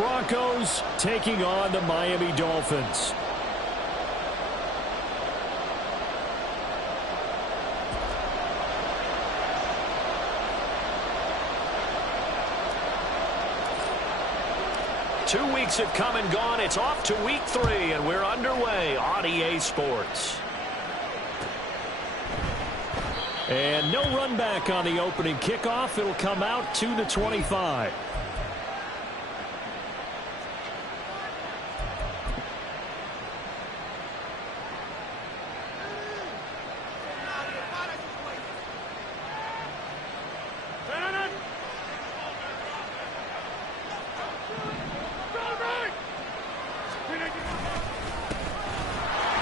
Broncos taking on the Miami Dolphins. Two weeks have come and gone. It's off to week 3, and we're underway on EA Sports. And no run back on the opening kickoff. It'll come out 2-25.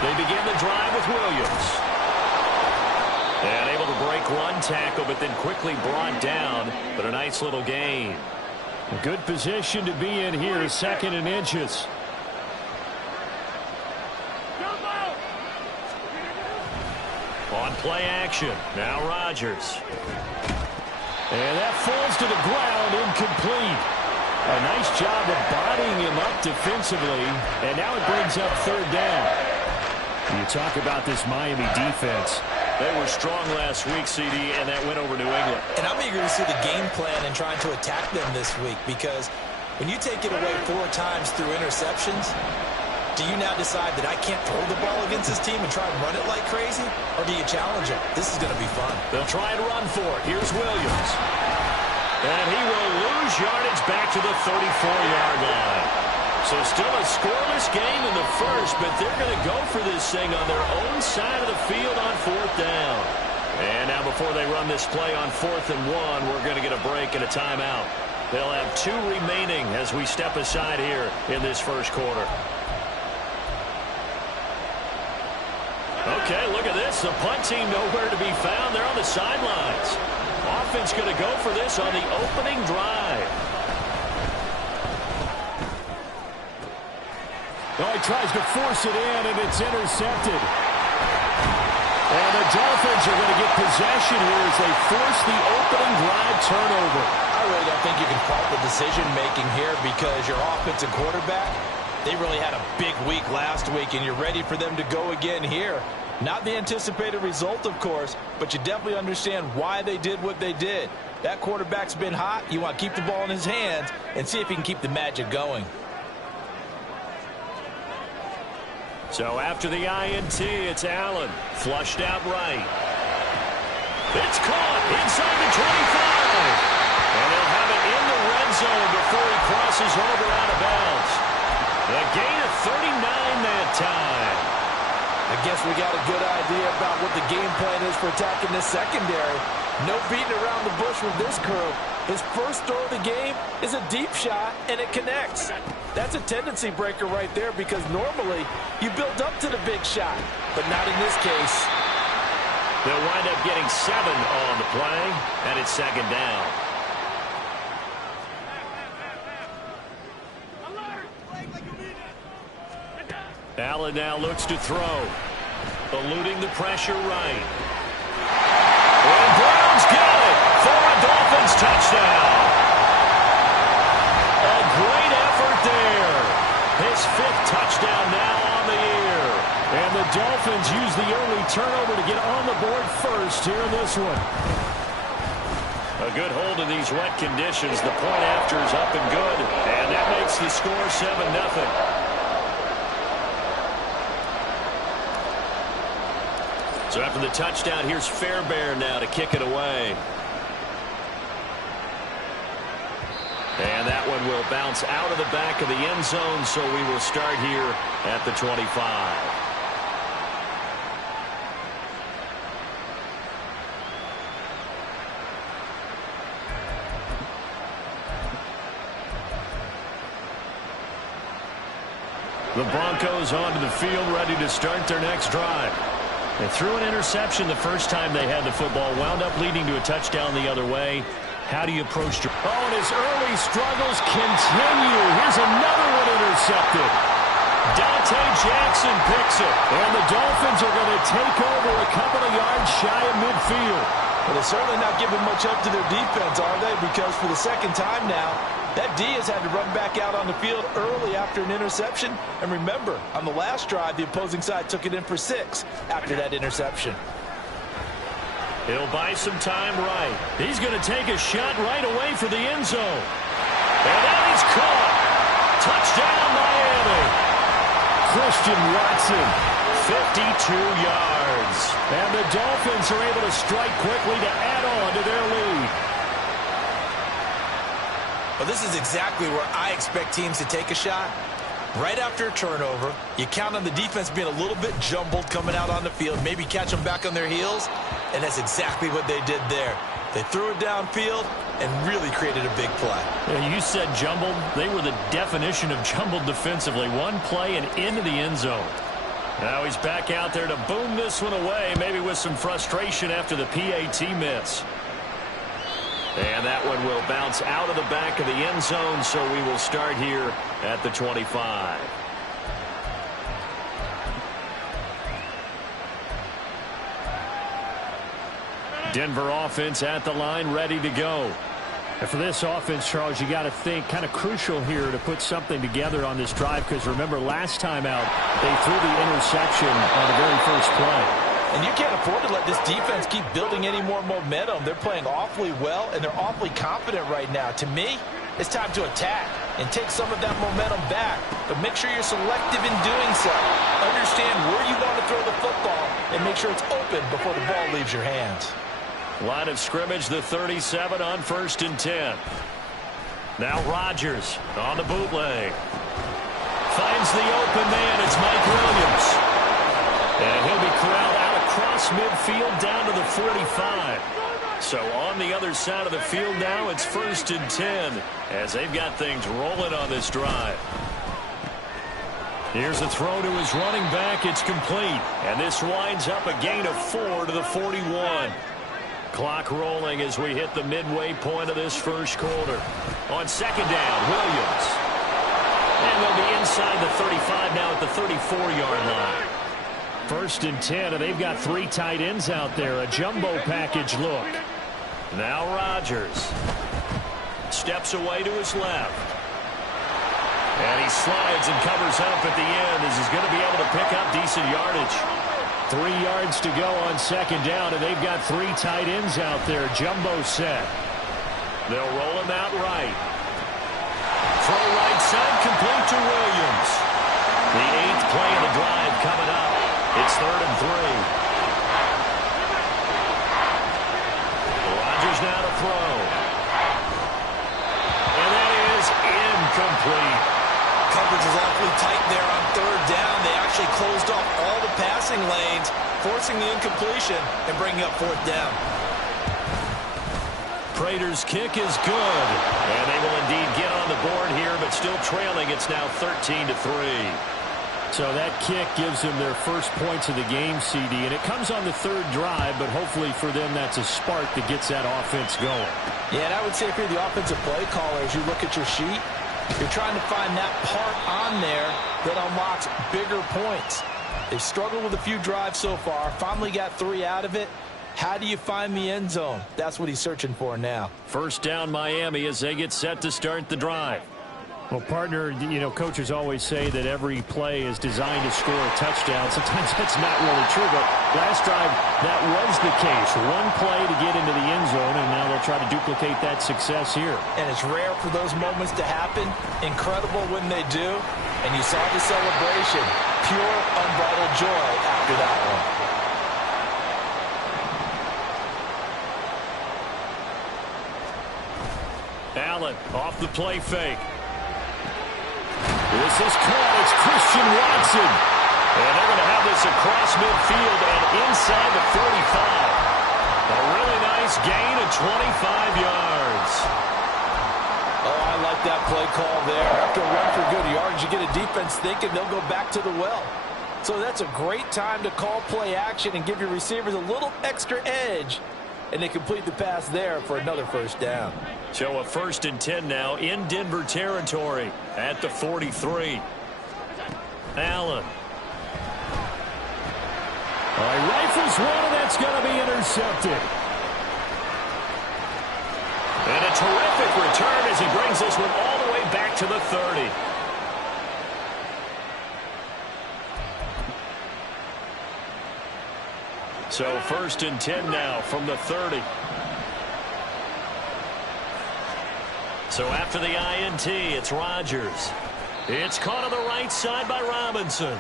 They begin the drive with Williams. And able to break one tackle, but then quickly brought down. But a nice little gain. A good position to be in here, 2nd and inches. On play action, now Rodgers. And that falls to the ground, incomplete. A nice job of bodying him up defensively, and now it brings up 3rd down. You talk about this Miami defense. They were strong last week, CD, and that went over New England. And I'm eager to see the game plan and trying to attack them this week, because when you take it away 4 times through interceptions, do you now decide that I can't throw the ball against this team and try and run it like crazy? Or do you challenge it? This is going to be fun. They'll try and run for it. Here's Williams. And he will lose yardage back to the 34-yard line. So still a scoreless game in the first, but they're going to go for this thing on their own side of the field on 4th down. And now before they run this play on 4th and 1, we're going to get a break and a timeout. They'll have 2 remaining as we step aside here in this first quarter. Okay, look at this. The punt team nowhere to be found. They're on the sidelines. Offense going to go for this on the opening drive. Oh, he tries to force it in, and it's intercepted. And the Dolphins are going to get possession here as they force the opening drive turnover. I really don't think you can fault the decision-making here, because your offensive quarterback, they really had a big week last week, and you're ready for them to go again here. Not the anticipated result, of course, but you definitely understand why they did what they did. That quarterback's been hot. You want to keep the ball in his hands and see if he can keep the magic going. So after the INT, it's Allen. Flushed out right. It's caught inside the 25. And they'll have it in the red zone before he crosses over out of bounds. A gain of 39 that time. I guess we got a good idea about what the game plan is for attacking this secondary. No beating around the bush with this crew. His first throw of the game is a deep shot, and it connects. That's a tendency breaker right there, because normally you build up to the big shot, but not in this case. They'll wind up getting 7 on the play, and it's 2nd down. Allen now looks to throw. Eluding the pressure right. And Brown's got it for a Dolphins touchdown. A great effort there. His 5th touchdown now on the year. And the Dolphins use the early turnover to get on the board first here in this one. A good hold in these wet conditions. The point after is up and good. And that makes the score 7-0. So after the touchdown, here's Fairbairn now to kick it away. And that one will bounce out of the back of the end zone, so we will start here at the 25. The Broncos onto the field, ready to start their next drive. They threw an interception the first time they had the football, wound up leading to a touchdown the other way. How do you approach your... Oh, and his early struggles continue. Here's another one intercepted. Dante Jackson picks it. And the Dolphins are going to take over a couple of yards shy of midfield. Well, they're certainly not giving much up to their defense, are they? Because for the second time now, That D has had to run back out on the field early after an interception. And remember, on the last drive, the opposing side took it in for 6 after that interception. He'll buy some time right. He's going to take a shot right away for the end zone. And then he's caught. Touchdown, Miami. Christian Watson, 52 yards. And the Dolphins are able to strike quickly to add on to their lead. Well, this is exactly where I expect teams to take a shot. Right after a turnover, you count on the defense being a little bit jumbled coming out on the field, maybe catch them back on their heels, and that's exactly what they did there. They threw it downfield and really created a big play. Yeah, you said jumbled. They were the definition of jumbled defensively. One play and into the end zone. Now he's back out there to boom this one away, maybe with some frustration after the PAT miss. And that one will bounce out of the back of the end zone, so we will start here at the 25. Denver offense at the line, ready to go. And for this offense, Charles, you got to think kind of crucial here to put something together on this drive, because remember last time out they threw the interception on the very first play. And you can't afford to let this defense keep building any more momentum. They're playing awfully well, and they're awfully confident right now. To me, it's time to attack and take some of that momentum back. But make sure you're selective in doing so. Understand where you want to throw the football and make sure it's open before the ball leaves your hands. Line of scrimmage, the 37 on 1st and 10. Now Rodgers on the bootleg. Finds the open man. It's Mike Williams. And he'll be corralled out across midfield down to the 45. So on the other side of the field now, it's 1st and 10 as they've got things rolling on this drive. Here's a throw to his running back. It's complete. And this winds up a gain of 4 to the 41. Clock rolling as we hit the midway point of this first quarter. On 2nd down, Williams. And they'll be inside the 35 now at the 34-yard line. 1st and 10, and they've got 3 tight ends out there. A jumbo package look. Now Rodgers steps away to his left. And he slides and covers up at the end as he's going to be able to pick up decent yardage. 3 yards to go on 2nd down, and they've got 3 tight ends out there. Jumbo set. They'll roll him out right. Throw right side, complete to Williams. The 8th play of the drive coming up. It's 3rd and 3. Rodgers now to throw. And that is incomplete. Coverage was awfully tight there on 3rd down. They actually closed off all the passing lanes, forcing the incompletion and bringing up 4th down. Prater's kick is good. And they will indeed get on the board here, but still trailing. It's now 13-3. So that kick gives them their first points of the game, CD, and it comes on the 3rd drive, but hopefully for them that's a spark that gets that offense going. Yeah, and I would say if you're the offensive play caller, as you look at your sheet, you're trying to find that part on there that unlocks bigger points. They've struggled with a few drives so far, finally got 3 out of it. How do you find the end zone? That's what he's searching for now. 1st down Miami as they get set to start the drive. Well, partner, you know, coaches always say that every play is designed to score a touchdown. Sometimes that's not really true, but last drive, that was the case. One play to get into the end zone, and now they'll try to duplicate that success here. And it's rare for those moments to happen. Incredible when they do. And you saw the celebration. Pure, unbridled joy after that one. Allen off the play fake. This is caught. It's Christian Watson. And they're going to have this across midfield and inside the 45. A really nice gain of 25 yards. Oh, I like that play call there. After a run for good yards, you get a defense thinking they'll go back to the well. So that's a great time to call play action and give your receivers a little extra edge. And they complete the pass there for another 1st down. So a 1st and 10 now in Denver territory at the 43. Allen. He rifles one, and that's going to be intercepted. And a terrific return as he brings this one all the way back to the 30. So 1st and 10 now from the 30. So after the INT, it's Rodgers. It's caught on the right side by Robinson.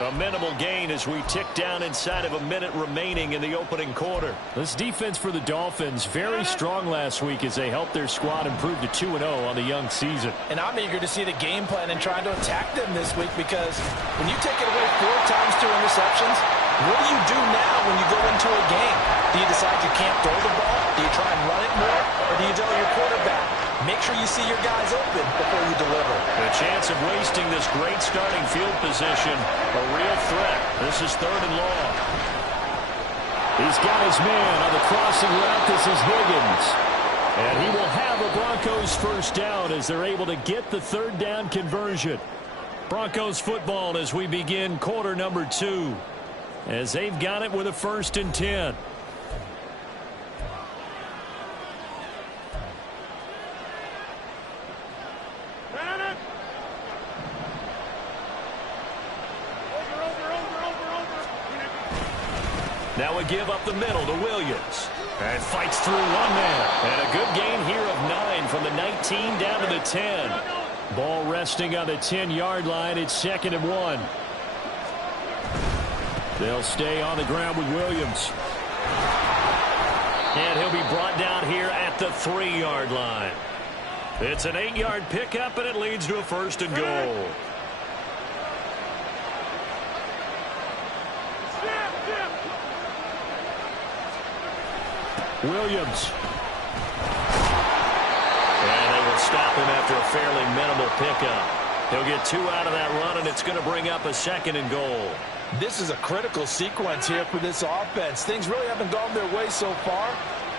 A minimal gain as we tick down inside of a minute remaining in the opening quarter. This defense for the Dolphins, very strong last week as they helped their squad improve to 2-0 on the young season. And I'm eager to see the game plan and trying to attack them this week, because when you take it away 4 times 2 interceptions, what do you do now when you go into a game? Do you decide you can't throw the ball? Do you try and run it more? Or do you tell your quarterback, make sure you see your guys open before you deliver? The chance of wasting this great starting field position, a real threat. This is 3rd and long. He's got his man on the crossing route. This is Higgins. And he will have a Broncos first down as they're able to get the 3rd down conversion. Broncos football as we begin quarter number 2. As they've got it with a 1st and 10. Now we give up the middle to Williams. And fights through one man. And a good gain here of 9 from the 19 down to the 10. Ball resting on the 10-yard line. It's 2nd and 1. They'll stay on the ground with Williams. And he'll be brought down here at the 3-yard line. It's an 8-yard pickup, and it leads to a 1st and goal. Williams. And they will stop him after a fairly minimal pickup. He'll get 2 out of that run, and it's going to bring up a 2nd and goal. This is a critical sequence here for this offense. Things really haven't gone their way so far.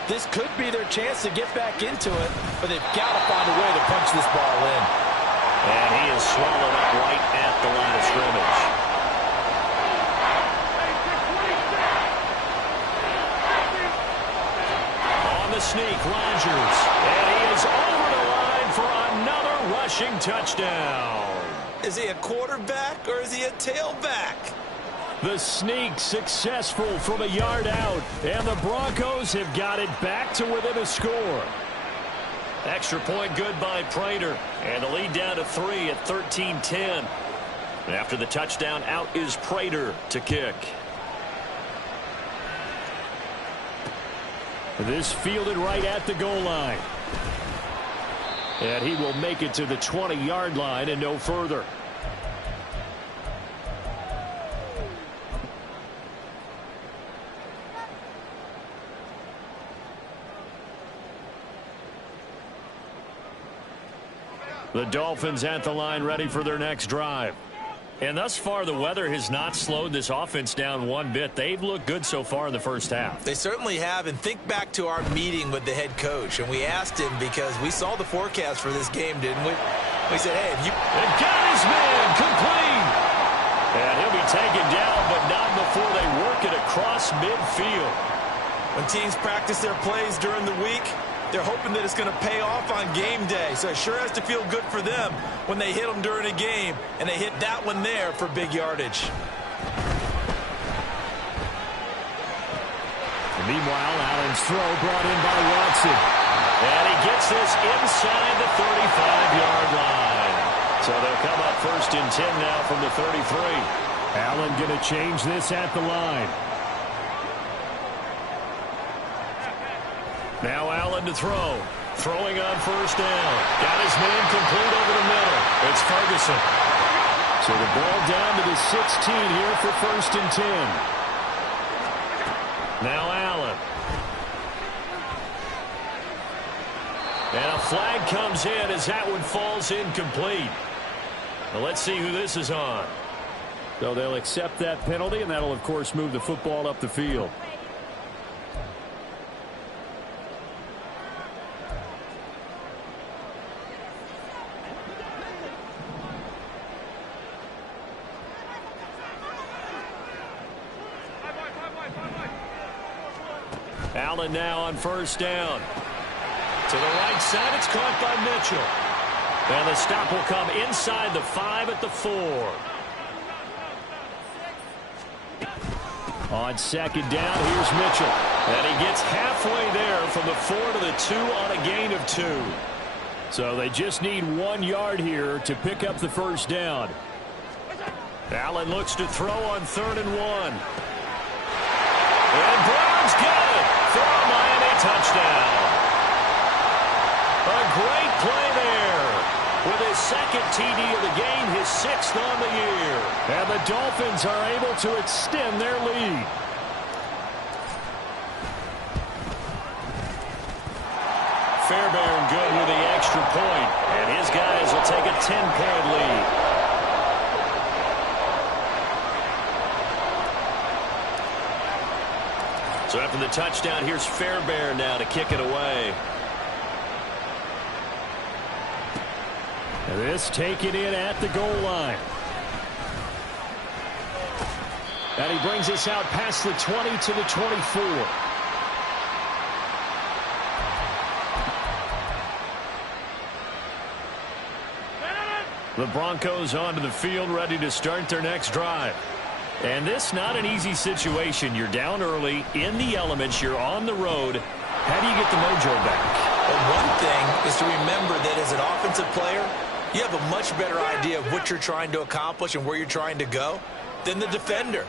This could be their chance to get back into it, but they've got to find a way to punch this ball in. And he is swallowed up right at the line of scrimmage. On the sneak, Rodgers. And he is over the line for another rushing touchdown. Is he a quarterback or is he a tailback? The sneak successful from a yard out, and the Broncos have got it back to within a score. Extra point good by Prater, and the lead down to 3 at 13-10. After the touchdown, out is Prater to kick. This fielded right at the goal line. And he will make it to the 20-yard line and no further. The Dolphins at the line ready for their next drive. And thus far, the weather has not slowed this offense down one bit. They've looked good so far in the first half. They certainly have. And think back to our meeting with the head coach. And we asked him, because we saw the forecast for this game, didn't we? We said, hey, if you... And got his man complete. And he'll be taken down, but not before they work it across midfield. When teams practice their plays during the week, they're hoping that it's going to pay off on game day. So it sure has to feel good for them when they hit them during a game, and they hit that one there for big yardage. Meanwhile, Allen's throw brought in by Watson. And he gets this inside the 35-yard line. So they'll come up 1st and 10 now from the 33. Allen going to change this at the line. Now Allen to throw. Throwing on 1st down. Got his man complete over the middle. It's Ferguson. So the ball down to the 16 here for 1st and 10. Now Allen. And a flag comes in as that one falls incomplete. Now let's see who this is on. So they'll accept that penalty, and that'll, of course, move the football up the field. Allen now on 1st down. To the right side, it's caught by Mitchell. And the stop will come inside the 5 at the 4. On second down, here's Mitchell. And he gets halfway there from the 4 to the 2 on a gain of 2. So they just need 1 yard here to pick up the first down. Allen looks to throw on 3rd and 1. And Brown's got it for a Miami touchdown. A great play there. With his second TD of the game, his 6th on the year. And the Dolphins are able to extend their lead. Fairbairn good with the extra point. And his guys will take a 10-point lead. So after the touchdown, here's Fairbairn now to kick it away. This taken in at the goal line. And he brings us out past the 20 to the 24. The Broncos onto the field, ready to start their next drive. And this not an easy situation. You're down early, in the elements, you're on the road. How do you get the mojo back? Well, one thing is to remember that as an offensive player, you have a much better idea of what you're trying to accomplish and where you're trying to go than the defender.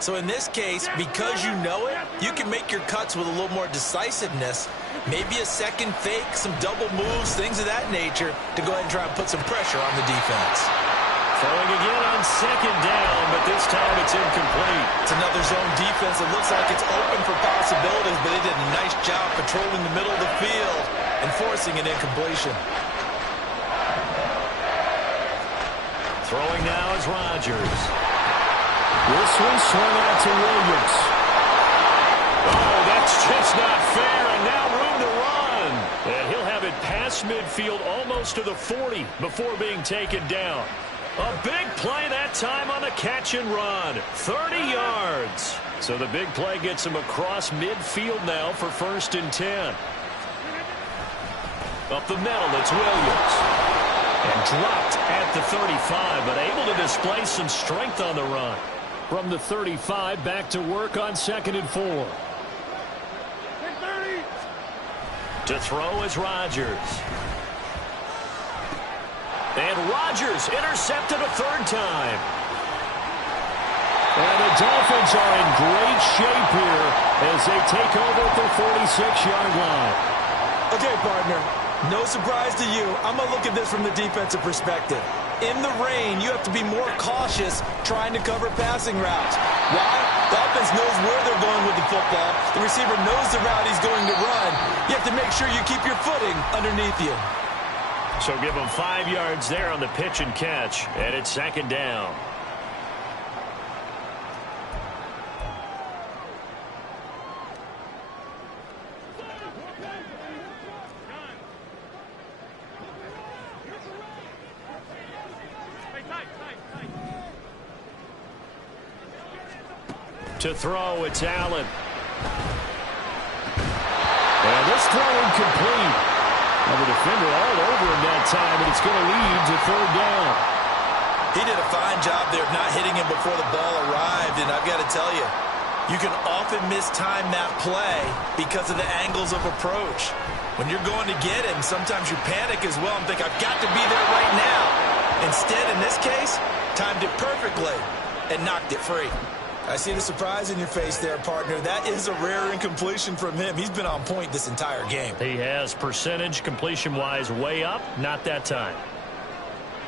So in this case, because you know it, you can make your cuts with a little more decisiveness, maybe a second fake, some double moves, things of that nature, to go ahead and try and put some pressure on the defense. Throwing again on second down, but this time it's incomplete. It's another zone defense. It looks like it's open for possibilities, but they did a nice job patrolling the middle of the field and forcing an incompletion. Throwing now is Rodgers. This one swung out to Williams. Oh, that's just not fair, and now room to run. And he'll have it past midfield almost to the 40 before being taken down. A big play that time on the catch and run. 30 yards. So the big play gets him across midfield now for 1st and 10. Up the middle, it's Williams. And dropped at the 35, but able to display some strength on the run. From the 35, back to work on 2nd and 4. To throw is Rodgers. And Rodgers intercepted a 3rd time. And the Dolphins are in great shape here as they take over at their 46-yard line. Okay, partner, no surprise to you. I'm going to look at this from the defensive perspective. In the rain, you have to be more cautious trying to cover passing routes. Why? The offense knows where they're going with the football. The receiver knows the route he's going to run. You have to make sure you keep your footing underneath you. So give them 5 yards there on the pitch and catch, and it's 2nd down. To throw, it's Allen. And this throw incomplete. And the defender all over him that time, and it's going to lead to 3rd down. He did a fine job there of not hitting him before the ball arrived, and I've got to tell you, you can often mistime that play because of the angles of approach. When you're going to get him, sometimes you panic as well and think, I've got to be there right now. Instead, in this case, timed it perfectly and knocked it free. I see the surprise in your face there, partner. That is a rare incompletion from him. He's been on point this entire game. He has percentage completion-wise way up, not that time.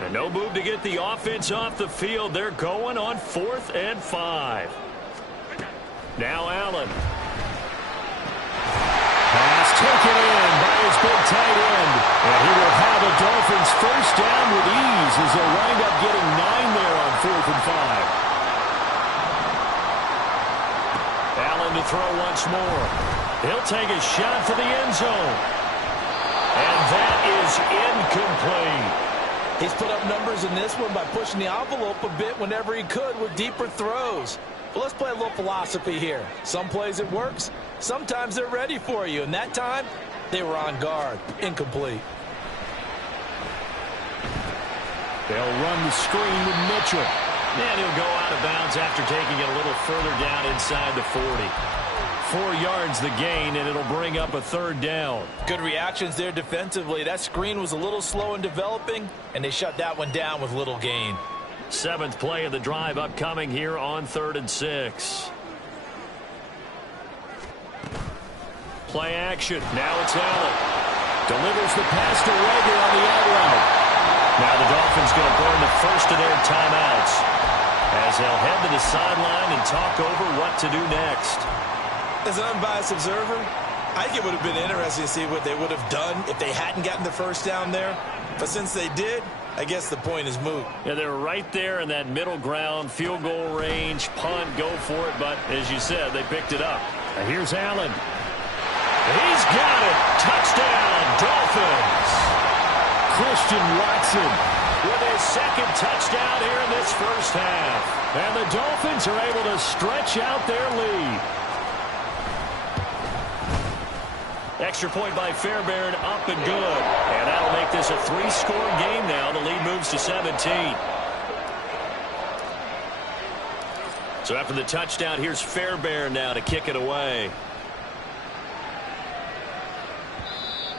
And no move to get the offense off the field. They're going on 4th and 5. Now Allen. Pass taken in by his big tight end. And he will have a Dolphins first down with ease as they'll wind up getting 9 there on 4th and 5. Allen to throw once more. He'll take a shot for the end zone. And that is incomplete. He's put up numbers in this one by pushing the envelope a bit whenever he could with deeper throws. But let's play a little philosophy here. Some plays it works. Sometimes they're ready for you. And that time, They were on guard. Incomplete. They'll run the screen with Mitchell. And he'll go out of bounds after taking it a little further down inside the 40. 4 yards the gain, and it'll bring up a third down. Good reactions there defensively. That screen was a little slow in developing, and they shut that one down with little gain. 7th play of the drive upcoming here on 3rd and 6. Play action. Now it's Allen. Delivers the pass to Rager on the out route. Now the Dolphins going to burn the first of their timeouts as they'll head to the sideline and talk over what to do next. As an unbiased observer, I think it would have been interesting to see what they would have done if they hadn't gotten the first down there. But since they did, I guess the point is moot. Yeah, they were right there in that middle ground, field goal range, punt, go for it. But as you said, they picked it up. And here's Allen. He's got it. Touchdown, Dolphins. Christian Watson with his second touchdown here in this first half. And the Dolphins are able to stretch out their lead. Extra point by Fairbairn, up and good. And that'll make this a 3-score game now. The lead moves to 17. So after the touchdown, here's Fairbairn now to kick it away.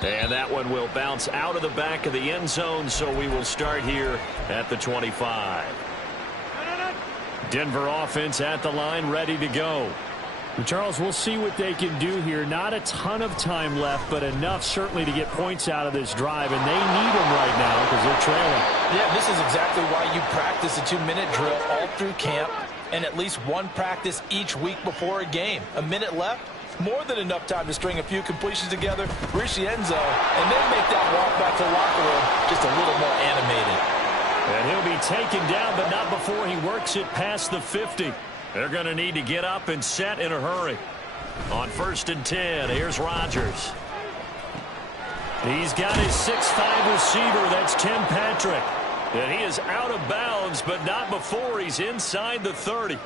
And that one will bounce out of the back of the end zone, so we will start here at the 25. Denver offense at the line, ready to go. Charles, we'll see what they can do here. Not a ton of time left, but enough certainly to get points out of this drive, and they need them right now because they're trailing. Yeah, this is exactly why you practice a 2-minute drill all through camp and at least one practice each week before a game. A minute left, more than enough time to string a few completions together, reach the end zone, and then make that walk back to the locker room just a little more animated. And he'll be taken down, but not before he works it past the 50. They're going to need to get up and set in a hurry. On 1st and 10, here's Rodgers. He's got his 6'5" receiver. That's Tim Patrick. And he is out of bounds, but not before he's inside the 30.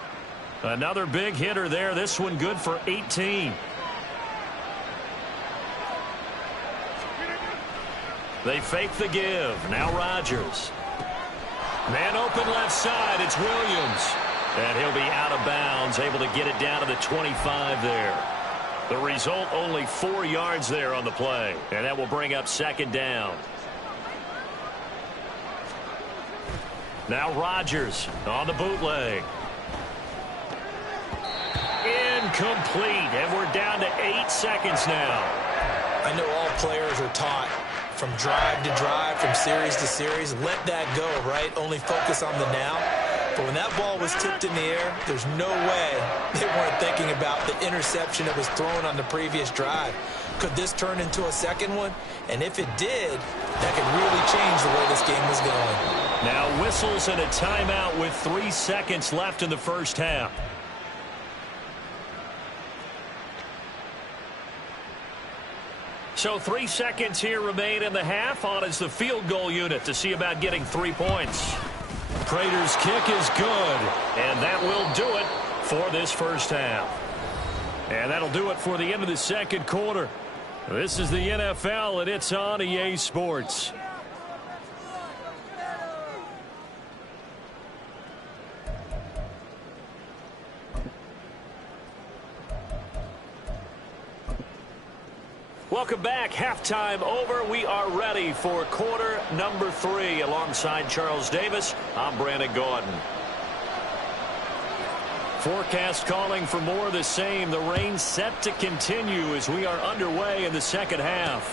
Another big hitter there. This one good for 18. They fake the give. Now Rodgers. Man open left side. It's Williams. And he'll be out of bounds, able to get it down to the 25 there. The result, only 4 yards there on the play. And that will bring up 2nd down. Now Rodgers on the bootleg. Incomplete. And we're down to 8 seconds now. I know all players are taught from drive to drive, from series to series. Let that go, right? Only focus on the now. But when that ball was tipped in the air, there's no way they weren't thinking about the interception that was thrown on the previous drive. Could this turn into a second one? And if it did, that could really change the way this game was going. Now whistles and a timeout with 3 seconds left in the first half. So 3 seconds here remain in the half. On is the field goal unit to see about getting 3 points. Prater's kick is good, and that will do it for this first half. And that'll do it for the end of the second quarter. This is the NFL, and it's on EA Sports. Welcome back. Halftime over. We are ready for quarter number 3. Alongside Charles Davis, I'm Brandon Gordon. Forecast calling for more of the same. The rain set to continue as we are underway in the second half.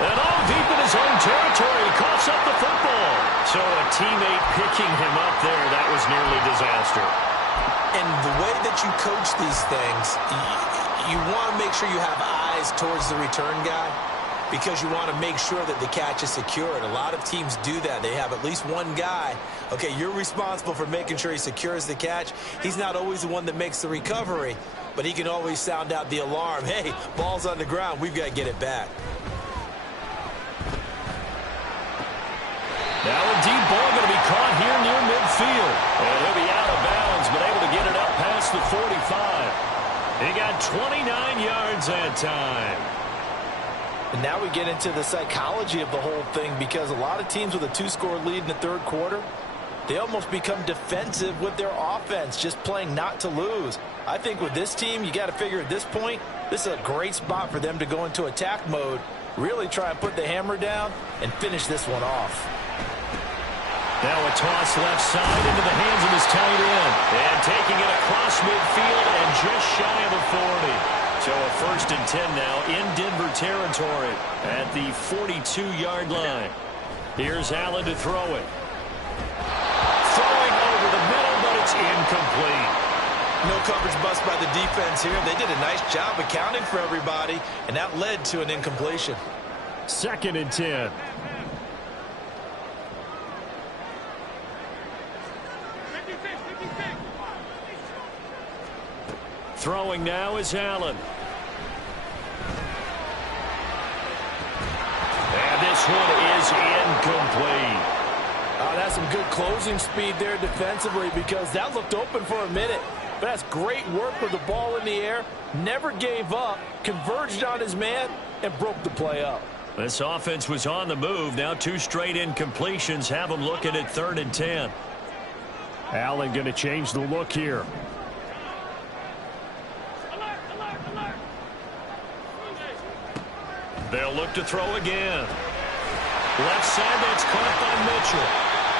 And all deep in his own territory, he coughs up the football. So a teammate picking him up there, that was nearly disaster. And the way that you coach these things, you want to make sure you have eyes towards the return guy because you want to make sure that the catch is secured. A lot of teams do that. They have at least one guy. Okay, you're responsible for making sure he secures the catch. He's not always the one that makes the recovery, but he can always sound out the alarm. Hey, ball's on the ground. We've got to get it back. Now a deep ball going to be caught here near midfield. And he'll be out of bounds, but able to get it up past the 45. He got 29 yards that time. And now we get into the psychology of the whole thing, because a lot of teams with a 2-score lead in the third quarter, they almost become defensive with their offense, just playing not to lose. I think with this team, you got to figure at this point, this is a great spot for them to go into attack mode, really try and put the hammer down and finish this one off. Now a toss left side into the hands of his tight end. And taking it across midfield and just shy of a 40. So a 1st and 10 now in Denver territory at the 42-yard line. Here's Allen to throw it. Throwing over the middle, but it's incomplete. No coverage bust by the defense here. They did a nice job accounting for everybody, and that led to an incompletion. 2nd and 10. Throwing now is Allen. And this one is incomplete. That's some good closing speed there defensively, because that looked open for a minute. But that's great work with the ball in the air. Never gave up, converged on his man, and broke the play up. This offense was on the move. Now 2 straight incompletions have them looking at 3rd and 10. Allen going to change the look here. They'll look to throw again. Left side, that's caught by Mitchell.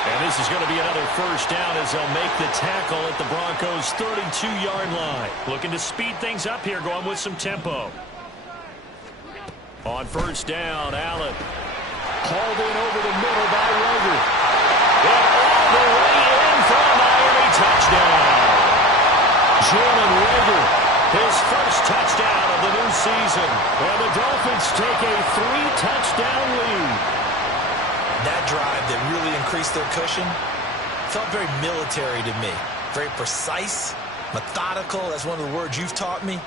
And this is going to be another 1st down as they'll make the tackle at the Broncos' 32-yard line. Looking to speed things up here, going with some tempo. On 1st down, Allen. Hauled in over the middle by Rager. And all the way in for a Miami touchdown. Jalen Rager, his 1st touchdown of the new season. And the Dolphins take a 3-touchdown lead. That drive that really increased their cushion felt very military to me. Very precise, methodical. That's one of the words you've taught me.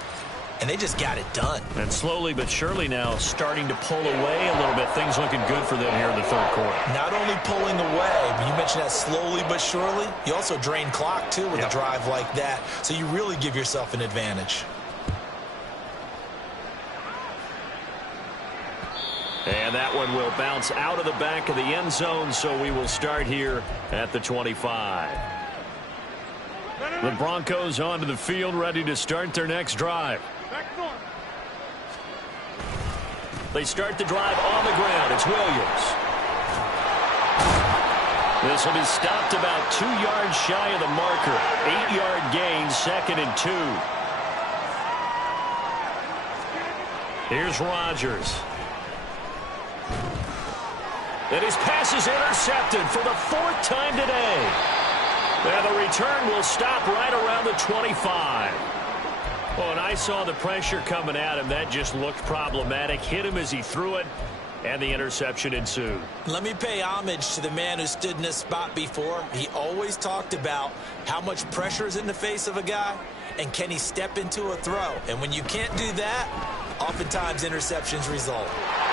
And they just got it done. And slowly but surely now starting to pull away a little bit. Things looking good for them here in the 3rd quarter. Not only pulling away, but you mentioned that slowly but surely. You also drain clock, too, with a drive like that. So you really give yourself an advantage. And that one will bounce out of the back of the end zone, so we will start here at the 25. The Broncos onto the field, ready to start their next drive. They start the drive on the ground. It's Williams. This will be stopped about 2 yards shy of the marker. 8-yard gain, 2nd and 2. Here's Rodgers. And his pass is intercepted for the 4th time today. And the return will stop right around the 25. Oh, and I saw the pressure coming at him. That just looked problematic. Hit him as he threw it, and the interception ensued. Let me pay homage to the man who stood in this spot before. He always talked about how much pressure is in the face of a guy, and can he step into a throw. And when you can't do that, oftentimes interceptions result.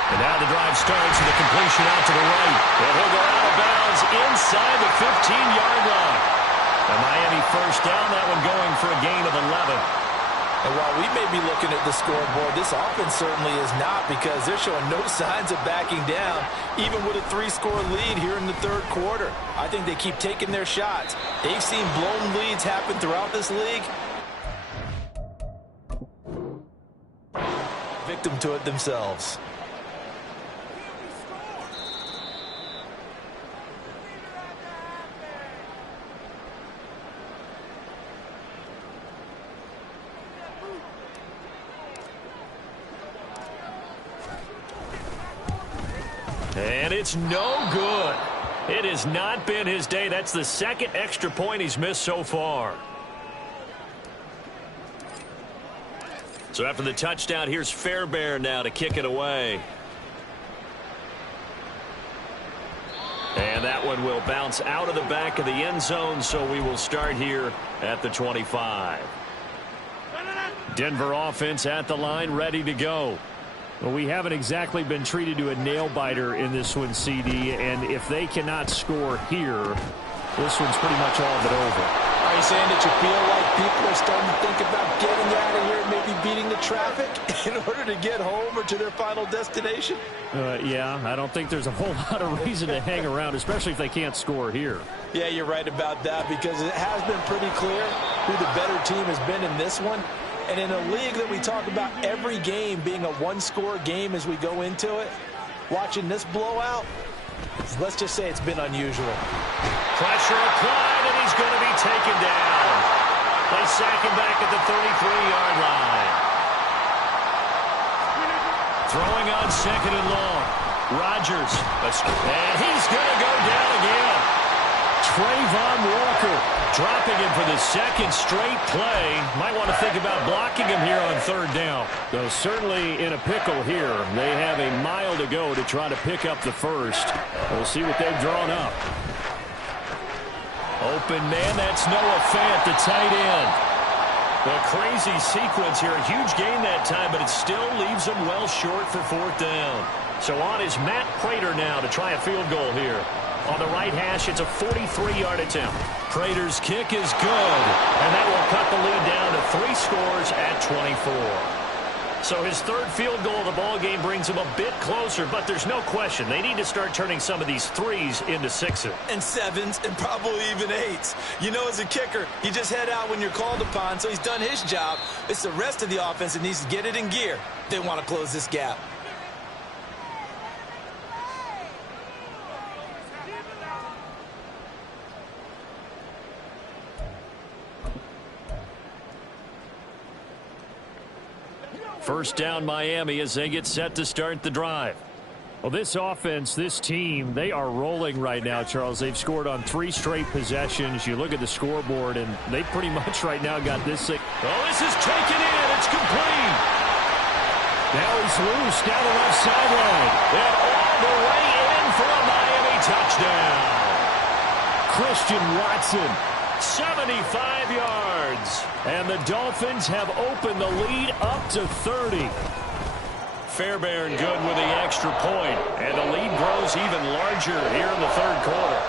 And now the drive starts with a completion out to the right. And he'll go out of bounds inside the 15-yard line. A Miami 1st down, that one going for a gain of 11. And while we may be looking at the scoreboard, this offense certainly is not, because they're showing no signs of backing down, even with a 3-score lead here in the 3rd quarter. I think they keep taking their shots. They've seen blown leads happen throughout this league. Victim to it themselves. And it's no good. It has not been his day. That's the 2nd extra point he's missed so far. So after the touchdown, here's Fairbairn now to kick it away. And that one will bounce out of the back of the end zone, so we will start here at the 25. Denver offense at the line, ready to go. Well, we haven't exactly been treated to a nail-biter in this one, CD, and if they cannot score here, this one's pretty much all but over. Are you saying that you feel like people are starting to think about getting out of here and maybe beating the traffic in order to get home or to their final destination? Yeah, I don't think there's a whole lot of reason to hang around, especially if they can't score here. Yeah, you're right about that, because it has been pretty clear who the better team has been in this one. And in a league that we talk about every game being a one-score game as we go into it, watching this blowout, let's just say it's been unusual. Pressure applied, and he's going to be taken down. They sack him back at the 33-yard line. Throwing on second and long. Rodgers. And he's going to go down again. Trayvon Walker dropping him for the second straight play. Might want to think about blocking him here on third down. Though certainly in a pickle here. They have a mile to go to try to pick up the first. We'll see what they've drawn up. Open man, that's Noah Fant, the tight end. A crazy sequence here. A huge gain that time, but it still leaves them well short for fourth down. So on is Matt Prater now to try a field goal here. On the right hash, it's a 43-yard attempt. Prater's kick is good, and that will cut the lead down to 3 scores at 24. So his third field goal of the ball game brings him a bit closer, but there's no question they need to start turning some of these threes into sixes. And sevens, and probably even eights. You know, as a kicker, you just head out when you're called upon, so he's done his job. It's the rest of the offense that needs to get it in gear. They want to close this gap. First down Miami as they get set to start the drive. Well, this offense, this team, they are rolling right now, Charles. They've scored on 3 straight possessions. You look at the scoreboard, and they pretty much right now got this thing. Oh, this is taken in. It's complete. Now he's loose down the left sideline. And all the way in for a Miami touchdown. Christian Watson. 75 yards. And the Dolphins have opened the lead up to 30. Fairbairn good with the extra point. And the lead grows even larger here in the third quarter.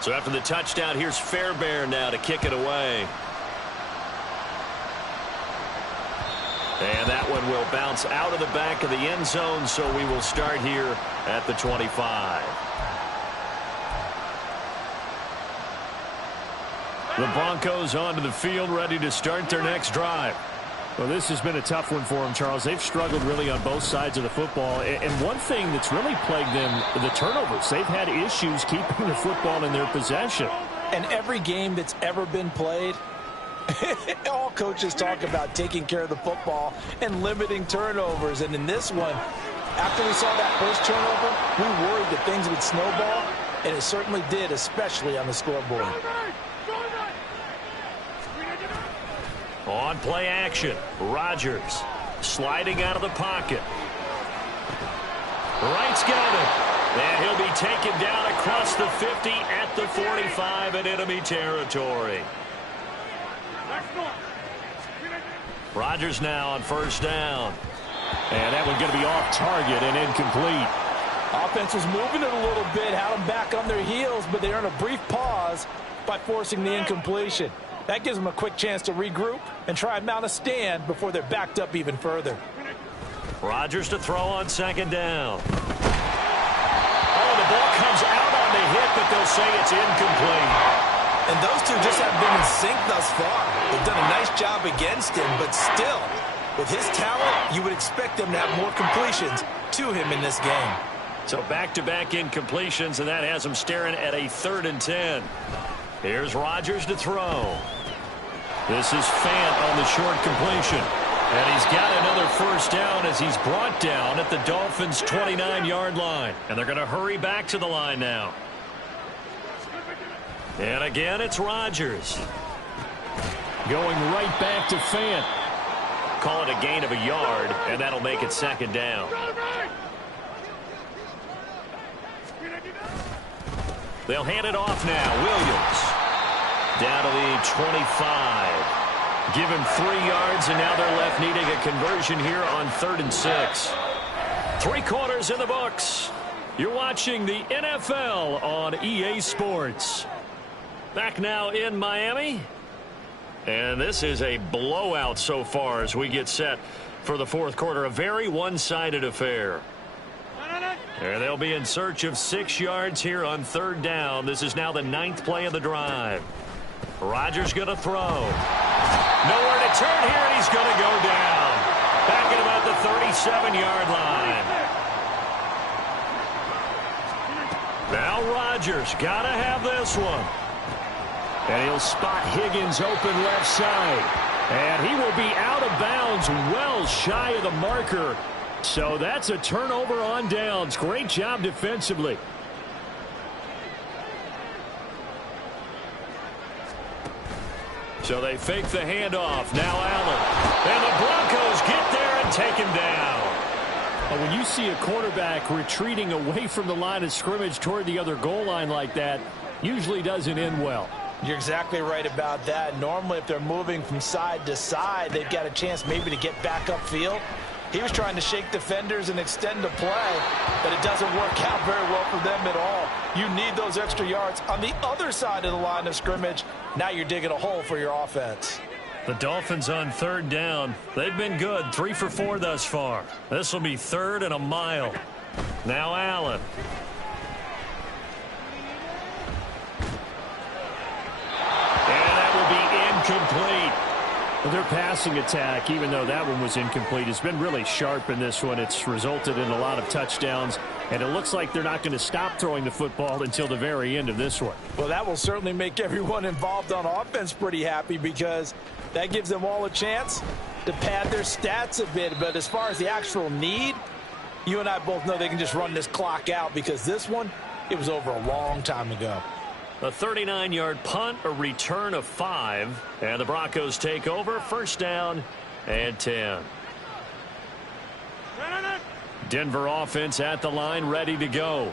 So after the touchdown, here's Fairbairn now to kick it away. And that one will bounce out of the back of the end zone, so we will start here at the 25. The Broncos onto the field, ready to start their next drive. Well, this has been a tough one for them, Charles. They've struggled really on both sides of the football. And one thing that's really plagued them, the turnovers. They've had issues keeping the football in their possession. And every game that's ever been played, all coaches talk about taking care of the football and limiting turnovers. And in this one, after we saw that first turnover, we worried that things would snowball, and it certainly did, especially on the scoreboard. On play action, Rodgers sliding out of the pocket. Wright's got it. And he'll be taken down across the 50 at the 45 in enemy territory. Rodgers now on first down. And that one's going to be off target and incomplete. Offense was moving it a little bit, had them back on their heels, but they earned a brief pause by forcing the incompletion. That gives them a quick chance to regroup and try and mount a stand before they're backed up even further. Rodgers to throw on second down. Oh, the ball comes out on the hit, but they'll say it's incomplete. And those two just haven't been in sync thus far. They've done a nice job against him, but still, with his talent, you would expect them to have more completions to him in this game. So back-to-back incompletions, and that has them staring at a 3rd and 10. Here's Rodgers to throw. This is Fant on the short completion. And he's got another first down as he's brought down at the Dolphins' 29-yard line. And they're going to hurry back to the line now. And again, it's Rodgers. Going right back to Fant. Call it a gain of a yard, and that'll make it second down. They'll hand it off now. Williams down to the 25. Give him 3 yards, and now they're left needing a conversion here on 3rd and 6. 3 quarters in the books. You're watching the NFL on EA Sports. Back now in Miami. And this is a blowout so far as we get set for the 4th quarter. A very one-sided affair. And they'll be in search of 6 yards here on 3rd down. This is now the 9th play of the drive. Rodgers going to throw. Nowhere to turn here, and he's going to go down. Back at about the 37-yard line. Now Rodgers got to have this one. And he'll spot Higgins open left side. And he will be out of bounds well shy of the marker. So that's a turnover on downs. Great job defensively. So they fake the handoff. Now Allen. And the Broncos get there and take him down. Well, when you see a quarterback retreating away from the line of scrimmage toward the other goal line like that, usually doesn't end well. You're exactly right about that. Normally, if they're moving from side to side, they've got a chance maybe to get back upfield. He was trying to shake defenders and extend the play, but it doesn't work out very well for them at all. You need those extra yards on the other side of the line of scrimmage. Now you're digging a hole for your offense. The Dolphins on 3rd down. They've been good, 3 for 4 thus far. This will be 3rd and a mile. Now Allen. And that will be incomplete. Their passing attack, even though that one was incomplete, has been really sharp in this one. It's resulted in a lot of touchdowns, and it looks like they're not going to stop throwing the football until the very end of this one. Well, that will certainly make everyone involved on offense pretty happy because that gives them all a chance to pad their stats a bit. But as far as the actual need, you and I both know they can just run this clock out because this one, it was over a long time ago. A 39-yard punt, a return of 5, and the Broncos take over. 1st down and 10. Denver offense at the line, ready to go.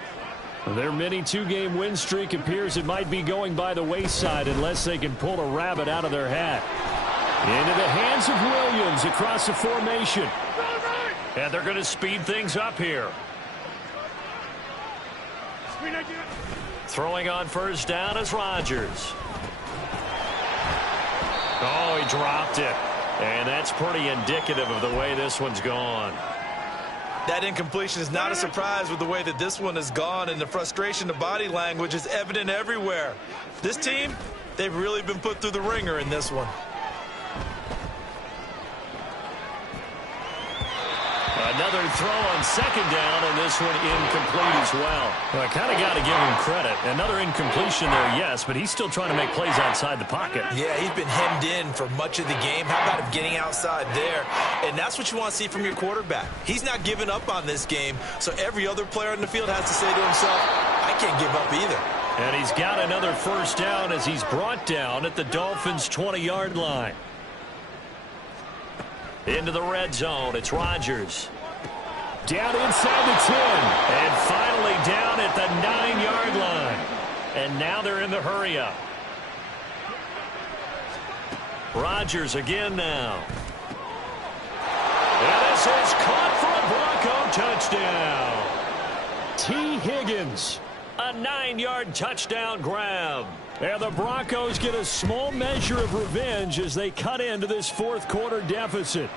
Their mini 2-game win streak appears it might be going by the wayside unless they can pull a rabbit out of their hat. Into the hands of Williams across the formation. And they're going to speed things up here. Throwing on 1st down is Rodgers. Oh, he dropped it. And that's pretty indicative of the way this one's gone. That incompletion is not a surprise with the way that this one has gone, and the frustration, the body language is evident everywhere. This team, they've really been put through the ringer in this one. Another throw on 2nd down, and this one incomplete as well. Well, I kind of got to give him credit. Another incompletion there, yes, but he's still trying to make plays outside the pocket. Yeah, he's been hemmed in for much of the game. How about him getting outside there? And that's what you want to see from your quarterback. He's not giving up on this game, so every other player in the field has to say to himself, I can't give up either. And he's got another 1st down as he's brought down at the Dolphins' 20-yard line. Into the red zone, it's Rodgers. Down inside the 10. And finally down at the 9-yard line. And now they're in the hurry-up. Rodgers again now. And this is caught for a Bronco touchdown. T. Higgins. A 9-yard touchdown grab. And the Broncos get a small measure of revenge as they cut into this 4th quarter deficit.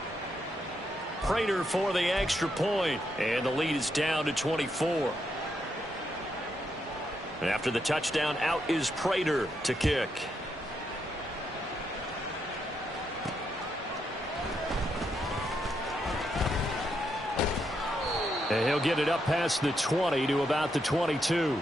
Prater for the extra point, and the lead is down to 24. And after the touchdown, out is Prater to kick. And he'll get it up past the 20 to about the 22.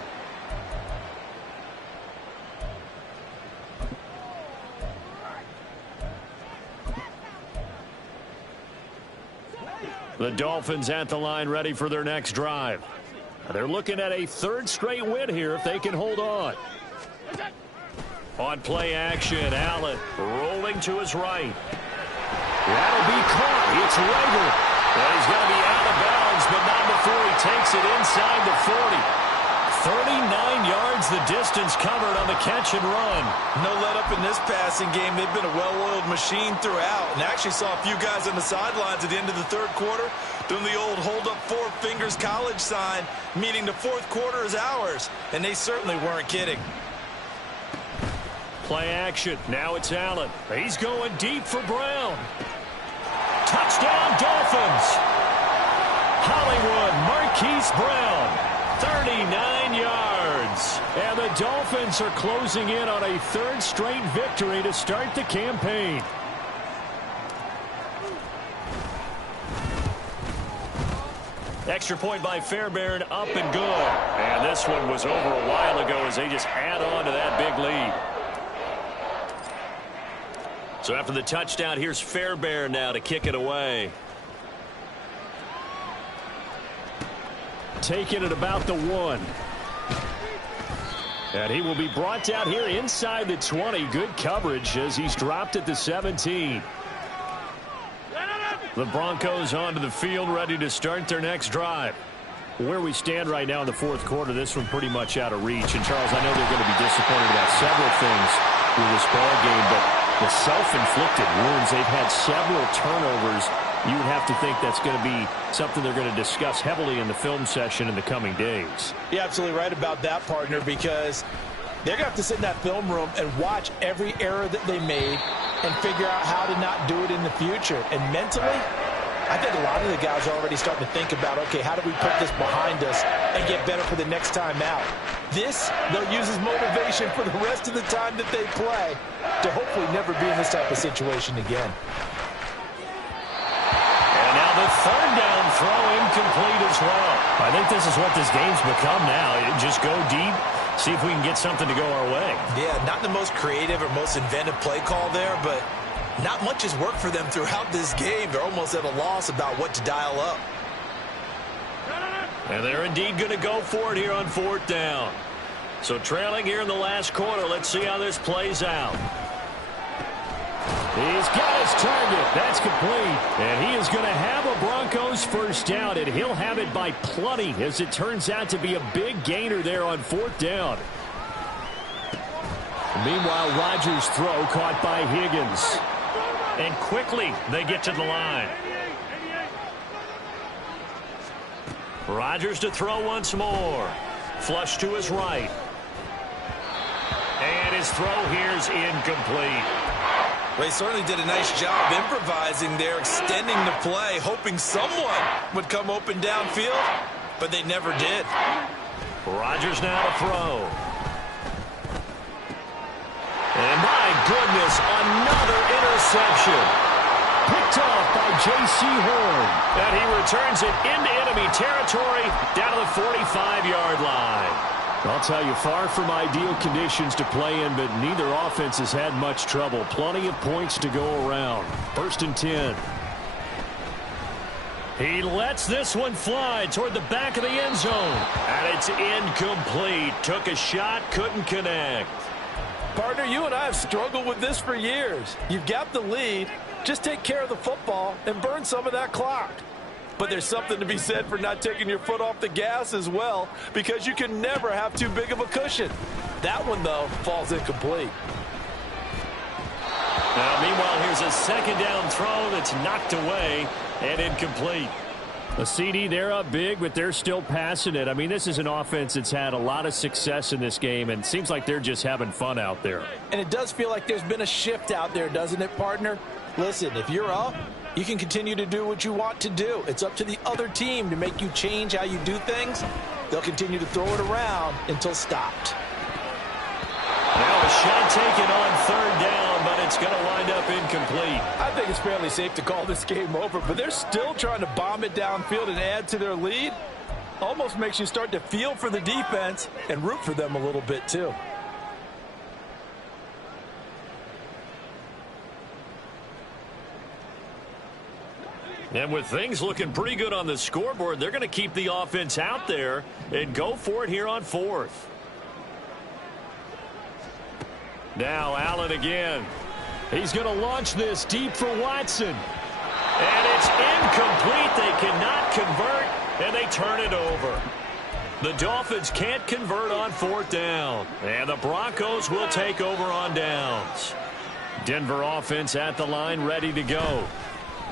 The Dolphins at the line ready for their next drive. They're looking at a 3rd straight win here if they can hold on. On play action, Allen rolling to his right. That'll be caught. It's Rager. And he's going to be out of bounds, but not before he takes it inside the 40. 39 yards finds the distance covered on the catch and run. No let up in this passing game. They've been a well-oiled machine throughout. And I actually saw a few guys on the sidelines at the end of the third quarter doing the old hold up four fingers college sign, meaning the fourth quarter is ours. And they certainly weren't kidding. Play action. Now it's Allen. He's going deep for Brown. Touchdown, Dolphins. Hollywood Marquise Brown, 39 yards. And the Dolphins are closing in on a third straight victory to start the campaign. Extra point by Fairbairn, up and good. And this one was over a while ago as they just add on to that big lead. So after the touchdown, here's Fairbairn now to kick it away. Taking it about the 1. And he will be brought down here inside the 20. Good coverage as he's dropped at the 17. The Broncos onto the field, ready to start their next drive. Where we stand right now in the fourth quarter, this one pretty much out of reach. And, Charles, I know they're going to be disappointed about several things with this ball game, but the self-inflicted wounds, they've had several turnovers. You would have to think that's going to be something they're going to discuss heavily in the film session in the coming days. You're absolutely right about that, partner, because they're going to have to sit in that film room and watch every error that they made and figure out how to not do it in the future. And mentally, I think a lot of the guys are already starting to think about, okay, how do we put this behind us and get better for the next time out? This, they'll use as motivation for the rest of the time that they play to hopefully never be in this type of situation again. And now the third down throw incomplete as well. I think this is what this game's become now. Just go deep, see if we can get something to go our way. Yeah, not the most creative or most inventive play call there, but not much has worked for them throughout this game. They're almost at a loss about what to dial up. And they're indeed going to go for it here on fourth down. So trailing here in the last quarter, let's see how this plays out. He's got his target. That's complete. And he is going to have a Broncos first down, and he'll have it by plenty as it turns out to be a big gainer there on fourth down. Meanwhile, Rodgers' throw caught by Higgins. And quickly they get to the line. Rodgers to throw once more. Flush to his right. And his throw here's incomplete. Well, he certainly did a nice job improvising there, extending the play, hoping someone would come open downfield, but they never did. Rodgers now to throw. And my goodness, another interception. Picked off by J.C. Horn. And he returns it into enemy territory down to the 45-yard line. I'll tell you, far from ideal conditions to play in, but neither offense has had much trouble. Plenty of points to go around. First and 10. He lets this one fly toward the back of the end zone. And it's incomplete. Took a shot, couldn't connect. Partner, you and I have struggled with this for years. You've got the lead. Just take care of the football and burn some of that clock. But there's something to be said for not taking your foot off the gas as well, because you can never have too big of a cushion. That one, though, falls incomplete. Now, meanwhile, here's a second down throw that's knocked away and incomplete. A CD, they're up big, but they're still passing it. I mean, this is an offense that's had a lot of success in this game, and it seems like they're just having fun out there. And it does feel like there's been a shift out there, doesn't it, partner? Listen, if you're up, you can continue to do what you want to do. It's up to the other team to make you change how you do things. They'll continue to throw it around until stopped. Now a shot taken on third down, but it's going to wind up incomplete. I think it's fairly safe to call this game over, but they're still trying to bomb it downfield and add to their lead. Almost makes you start to feel for the defense and root for them a little bit too. And with things looking pretty good on the scoreboard, they're going to keep the offense out there and go for it here on fourth. Now Allen again. He's going to launch this deep for Watson. And it's incomplete. They cannot convert, and they turn it over. The Dolphins can't convert on 4th down. And the Broncos will take over on downs. Denver offense at the line, ready to go.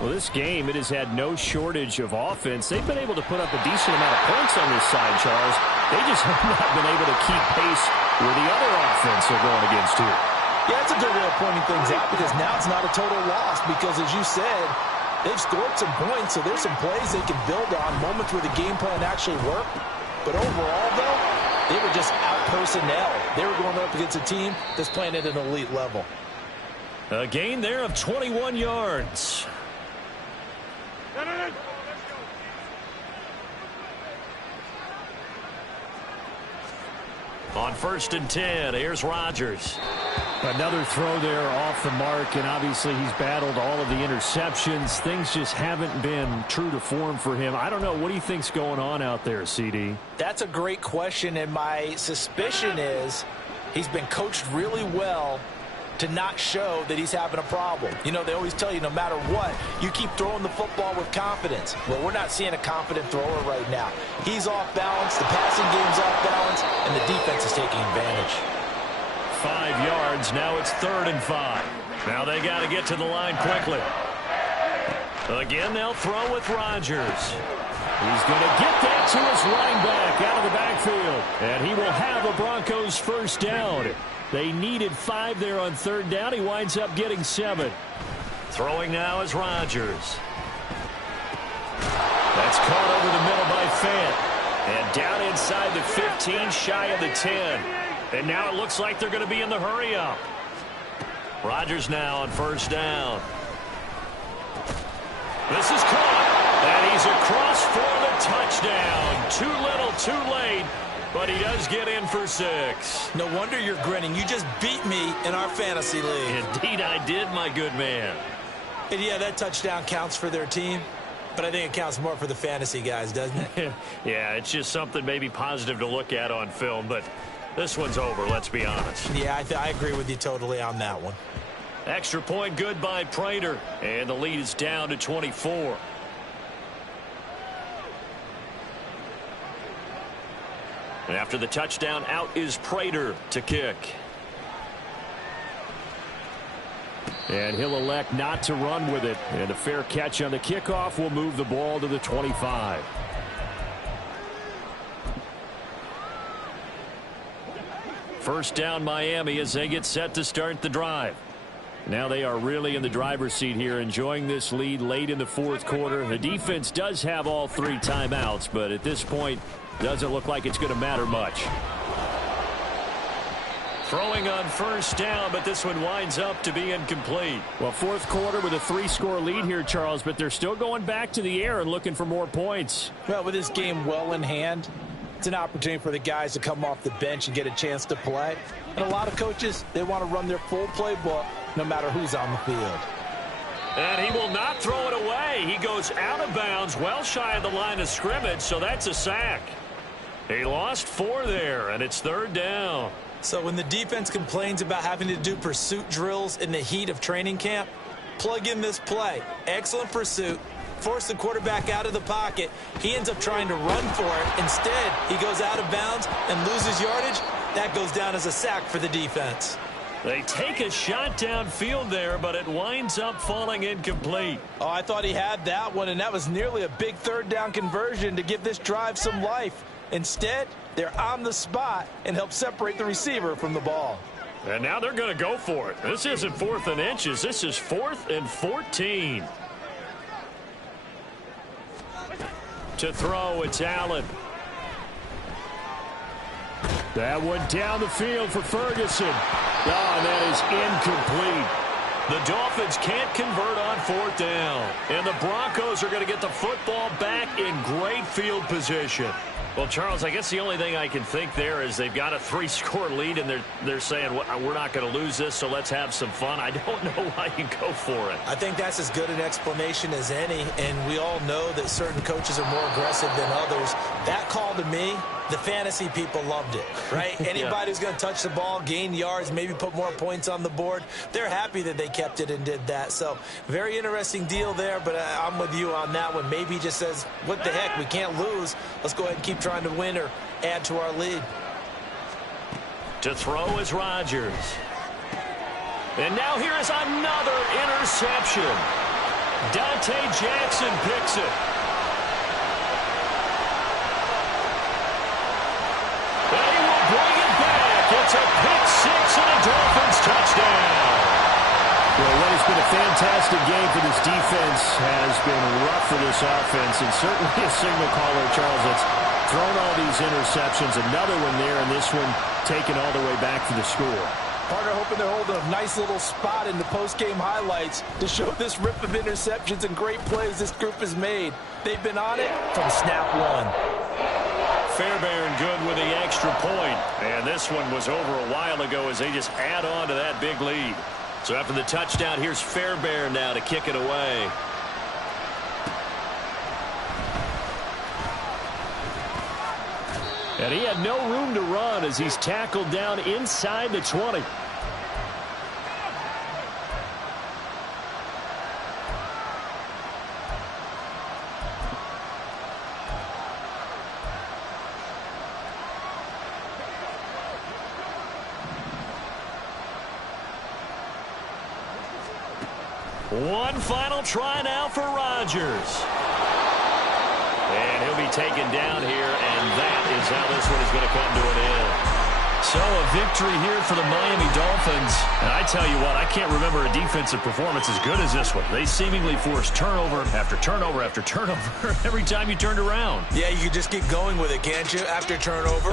Well, this game, it has had no shortage of offense. They've been able to put up a decent amount of points on this side, Charles. They just have not been able to keep pace with the other offense they're going against here. Yeah, it's a good way of pointing things out because now it's not a total loss because, as you said, they've scored some points, so there's some plays they can build on, moments where the game plan actually worked. But overall, though, they were just out personnel. They were going up against a team that's playing at an elite level. A gain there of 21 yards. On 1st and 10, here's Rodgers. Another throw there off the mark, and obviously he's battled all of the interceptions. Things just haven't been true to form for him. I don't know. What do you think's going on out there, CD? That's a great question, and my suspicion is he's been coached really well to not show that he's having a problem. You know, they always tell you no matter what, you keep throwing the football with confidence. Well, we're not seeing a confident thrower right now. He's off balance, the passing game's off balance, and the defense is taking advantage. 5 yards, now it's 3rd and 5. Now they got to get to the line quickly. Again, they'll throw with Rodgers. He's going to get that to his running back out of the backfield. And he will have a Broncos 1st down. They needed 5 there on 3rd down. He winds up getting 7. Throwing now is Rodgers. That's caught over the middle by Fant. And down inside the 15, shy of the 10. And now it looks like they're going to be in the hurry-up. Rodgers now on 1st down. This is caught. And he's across for the touchdown. Too little, too late. But he does get in for 6. No wonder you're grinning. You just beat me in our fantasy league. Indeed I did, my good man. And yeah, that touchdown counts for their team. But I think it counts more for the fantasy guys, doesn't it? Yeah, it's just something maybe positive to look at on film. But this one's over, let's be honest. Yeah, I agree with you totally on that one. Extra point good by Prater. And the lead is down to 24. And after the touchdown, out is Prater to kick. And he'll elect not to run with it. And a fair catch on the kickoff will move the ball to the 25. First down Miami as they get set to start the drive. Now they are really in the driver's seat here, enjoying this lead late in the 4th quarter. The defense does have all 3 timeouts, but at this point, doesn't look like it's going to matter much. Throwing on 1st down, but this one winds up to be incomplete. Well, 4th quarter with a 3-score lead here, Charles, but they're still going back to the air and looking for more points. Well, with this game well in hand, it's an opportunity for the guys to come off the bench and get a chance to play. And a lot of coaches, they want to run their full playbook no matter who's on the field. And he will not throw it away. He goes out of bounds, well shy of the line of scrimmage, so that's a sack. He lost 4 there, and it's 3rd down. So when the defense complains about having to do pursuit drills in the heat of training camp, plug in this play. Excellent pursuit. Force the quarterback out of the pocket. He ends up trying to run for it. Instead, he goes out of bounds and loses yardage. That goes down as a sack for the defense. They take a shot downfield there, but it winds up falling incomplete. Oh, I thought he had that one, and that was nearly a big 3rd down conversion to give this drive some life. Instead, they're on the spot and help separate the receiver from the ball. And now they're going to go for it. This isn't 4th and inches. This is 4th and 14. To throw, it's Allen. That one down the field for Ferguson. Oh, that is incomplete. The Dolphins can't convert on 4th down. And the Broncos are going to get the football back in great field position. Well, Charles, I guess the only thing I can think there is they've got a 3-score lead, and they're saying, we're not going to lose this, so let's have some fun. I don't know why you go for it. I think that's as good an explanation as any, and we all know that certain coaches are more aggressive than others. That call to me, the fantasy people loved it, right? Anybody who's going to touch the ball, gain yards, maybe put more points on the board, they're happy that they kept it and did that. So very interesting deal there, but I'm with you on that one. Maybe he just says, what the heck, we can't lose. Let's go ahead and keep trying to win or add to our lead. To throw is Rodgers. And now here is another interception. Dante Jackson picks it. And he will bring it back. It's a pick-6 and a Dolphins touchdown. Well, what has been a fantastic game for this defense has been rough for this offense, and certainly a signal caller, Charles, that's thrown all these interceptions. Another one there, and this one taken all the way back for the score. Partner hoping they're holding a nice little spot in the post-game highlights to show this rip of interceptions and great plays this group has made. They've been on it from snap one. Fairbairn good with the extra point. And this one was over a while ago as they just add on to that big lead. So after the touchdown, here's Fairbairn now to kick it away. And he had no room to run as he's tackled down inside the 20. One final try now for Rodgers. And he'll be taken down here, and that is how this one is going to come to an end. So a victory here for the Miami Dolphins. And I tell you what, I can't remember a defensive performance as good as this one. They seemingly forced turnover after turnover after turnover every time you turned around. Yeah, you could just keep going with it, can't you? After turnover